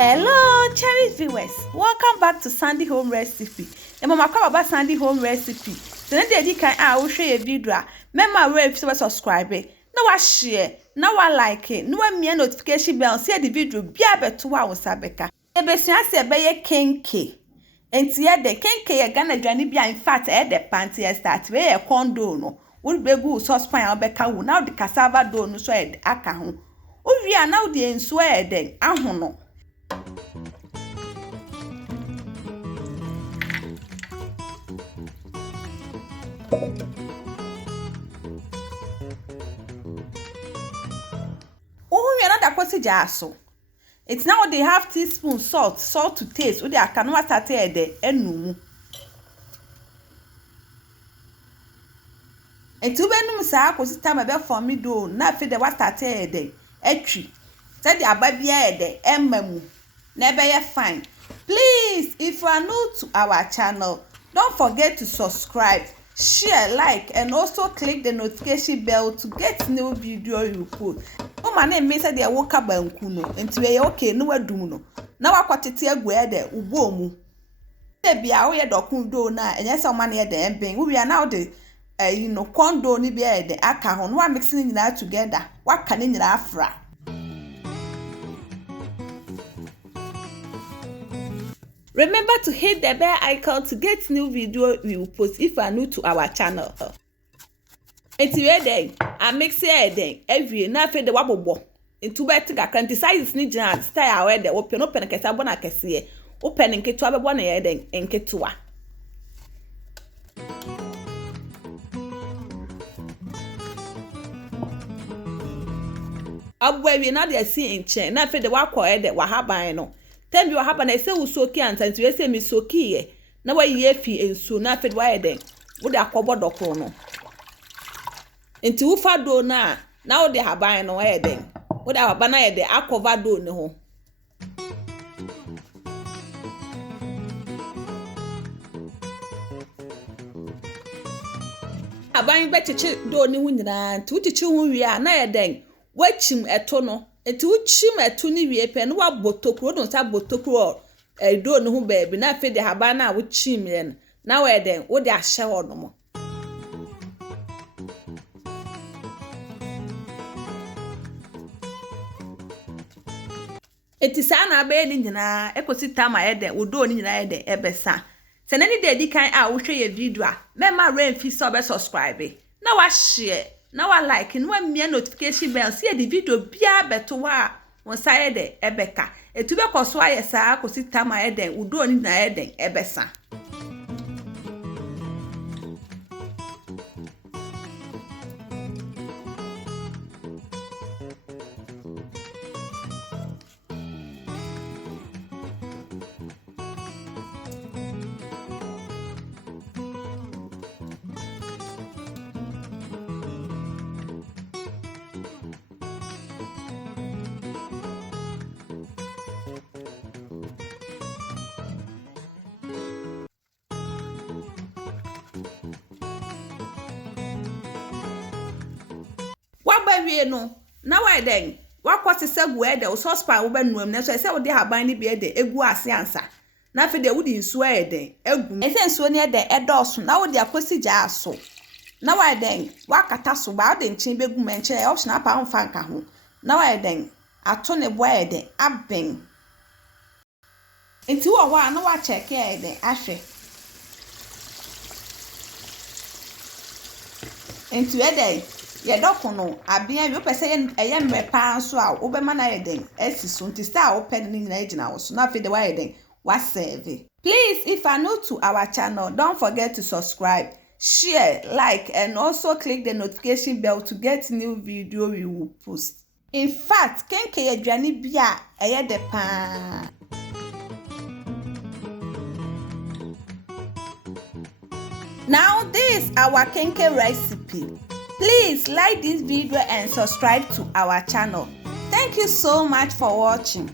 Hello, cherished viewers. Welcome back to Sandy Home Recipe. Mama come about Sandy Home Recipe. Then they can will share a video. Remember where if you subscribe. Now I share. Now I like it. Now I me notification bell. See the video. Be able to wow sabeka. Ebesia se be Kenkey. Enti ye de Kenkey ye Ghana dwane bia in fact e de panty e start we e condo no. Would be good saucepan obeka wo. Now the cassava do no so e aka ho. Owia now the enso e den ahono. Oh, you're not a quasi jasso. It's now they have teaspoon salt to taste. Udi akanwa tate ede enu. Etu benum sa akosi time be for me do na fe de wastate ede etwi. Say the ababia ede emamu. Na be ye fine. Please, if you are new to our channel, don't forget to subscribe, share, like, and also click the notification bell to get new video you put. Oh, my name is the Woka Bankuno, and to be okay, no aduno. Now I quite a guede, ubomu. There be our docundo na, and yes, our money at the end being. We are now the condo ni be the akahon, one mixing it together. What can in Afra? Remember to hit the bell icon to get new video we will post if you are new to our channel. Enti we den I mix here den every na fe de wabobo into bet ga kan size ni gina style we de open kesa bona kese open nketua be bona ye den nketua. Abwe we na de see in chain na fe de wakọ ye de wahaban no. Tembi wa haba na ese usoki antanti we se mi soki ye na wa ye fi ensu na fe wa ye den wo de akobo dokro no enti wo fa do na wo de haban no ye den wo de haba na ye de akova do ne ho haban be chichi do ne hu nyina nti wo chichi hu wi a na ye den wachim eto no enti uchim etu ni wie pe no wa botokro don sa botokro do no hu baabi na fe de haba na uchim ye na we den wo de ahye hono mo enti sa na ba ni nyina ekosi tama ye den wo do ni nyina ye den ebesa se na ni de di kan a wo hwe ye video a mema rain fi so be subscribe na wa share na wa like no amia notification bell see the video bia beto wa won say de ebeka etu be koso ayesa akosi tama eden udo ni na eden ebesa. Wabawie no na wa den wakwose segu e de saucepan wo benuam na so se wo de haban ni bi e de egu ase ansa na fe de wo di nsuo e den egu e se nsuo ni e de edoso na wo de akosi ja aso na wa den wakata so ba de nchin begu menche e option apa amfa nka ho na wa den ato ne bo e de aben enti wo ho na wa check e de ahwe enti e de ye dokuno abia yo pese ye mrepa so a wo be ma na ye den esiso nti star wo pen ni nyina gina wo so na fe de wa ye den wa serve. Please, if you are new to our channel, don't forget to subscribe, share, like, and also click the notification bell to get new video we will post. In fact, Kenkey adwane bia eye de pa. Now this our Kenkey recipe. Please like this video and subscribe to our channel. Thank you so much for watching.